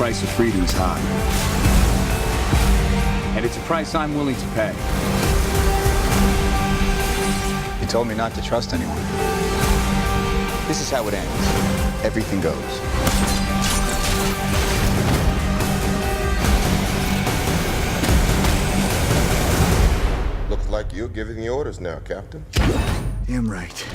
price of freedom is high. And it's a price I'm willing to pay. You told me not to trust anyone. This is how it ends. Everything goes. Looks like you're giving the orders now, Captain. Damn right.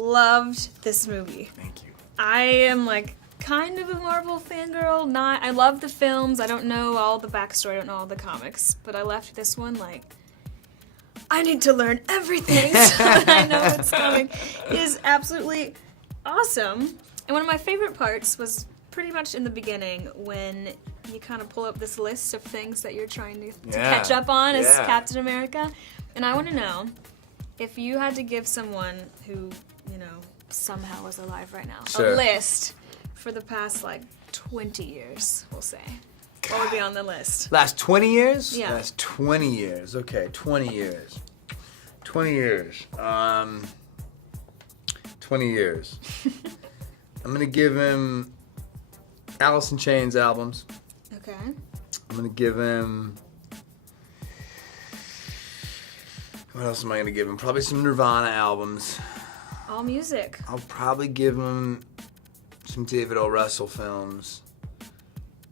Loved this movie. Thank you. I am like kind of a Marvel fangirl. I love the films. I don't know all the backstory. I don't know all the comics. But I left this one like, I need to learn everything so that I know what's coming. It is absolutely awesome. And one of my favorite parts was pretty much in the beginning when you kind of pull up this list of things that you're trying to catch up on as Captain America. And I want to know if you had to give someone who, you know, somehow is alive right now, a list for the past like 20 years, we'll say. What would be on the list? Last 20 years? Yeah. Last 20 years. Okay, 20 years. 20 years. 20 years. I'm gonna give him Alice in Chains albums. Okay. I'm gonna give him... What else am I gonna give him? Probably some Nirvana albums. All music. I'll probably give him some David O. Russell films.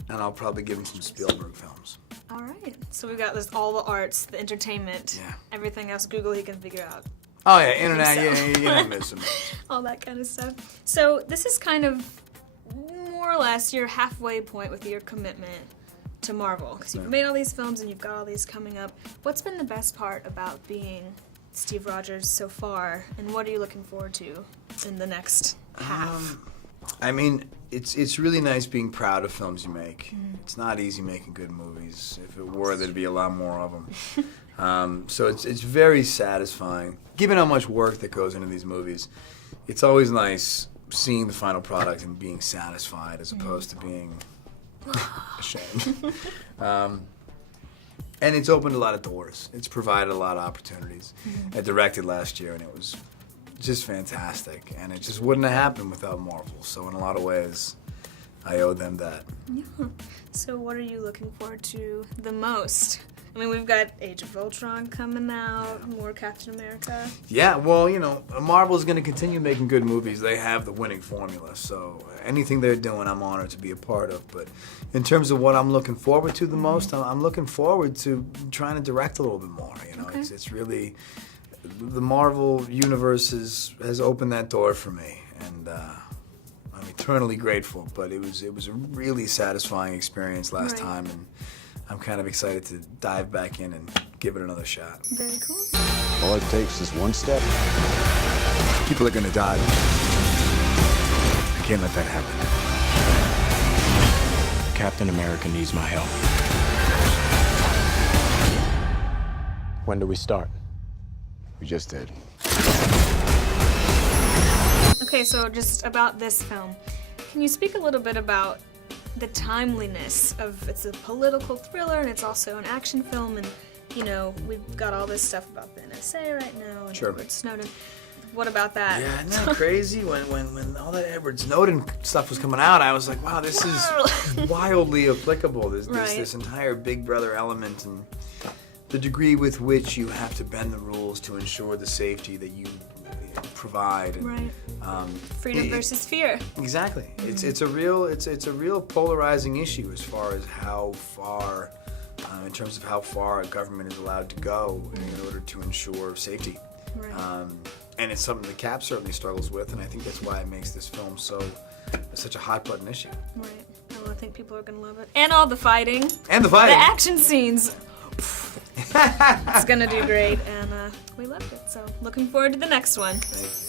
And I'll probably give him some Spielberg films. All right. So we've got this, all the arts, the entertainment, everything else Google he can figure out. Oh yeah, internet, you don't miss him. All that kind of stuff. So this is kind of more or less your halfway point with your commitment to Marvel. Because you've made all these films and you've got all these coming up. What's been the best part about being Steve Rogers so far? And what are you looking forward to in the next half? I mean, it's really nice being proud of films you make. It's not easy making good movies. If it were, there'd be a lot more of them. So it's very satisfying. Given how much work that goes into these movies, it's always nice seeing the final product and being satisfied as opposed to being ashamed. And it's opened a lot of doors. It's provided a lot of opportunities. I directed last year, and it was just fantastic, and it just wouldn't have happened without Marvel. So in a lot of ways, I owe them that. Yeah. So what are you looking forward to the most? I mean, we've got Age of Ultron coming out, more Captain America. Yeah, well, you know, Marvel's going to continue making good movies. They have the winning formula, so anything they're doing, I'm honored to be a part of. But in terms of what I'm looking forward to the most, I'm looking forward to trying to direct a little bit more. You know, it's really... The Marvel universe has opened that door for me, and I'm eternally grateful. But it was a really satisfying experience last time, and I'm kind of excited to dive back in and give it another shot. Very cool. All it takes is one step. People are gonna die. I can't let that happen. Captain America needs my help. When do we start? We just did. Okay, so just about this film. Can you speak a little bit about the timeliness of, it's a political thriller and it's also an action film, and you know, we've got all this stuff about the NSA right now and Edward Snowden. What about that? Yeah, isn't that crazy? When all that Edward Snowden stuff was coming out, I was like, wow, this is wildly applicable. There's this entire Big Brother element, and the degree with which you have to bend the rules to ensure the safety that you provide. And, freedom versus fear. Exactly. It's a real polarizing issue as far as how far, in terms of how far a government is allowed to go in order to ensure safety. And it's something that Cap certainly struggles with, and I think that's why it makes this film such a hot button issue. Right. I think people are gonna love it, and all the fighting. And the fighting. The action scenes. It's gonna do great, and we loved it. So looking forward to the next one. Thank you.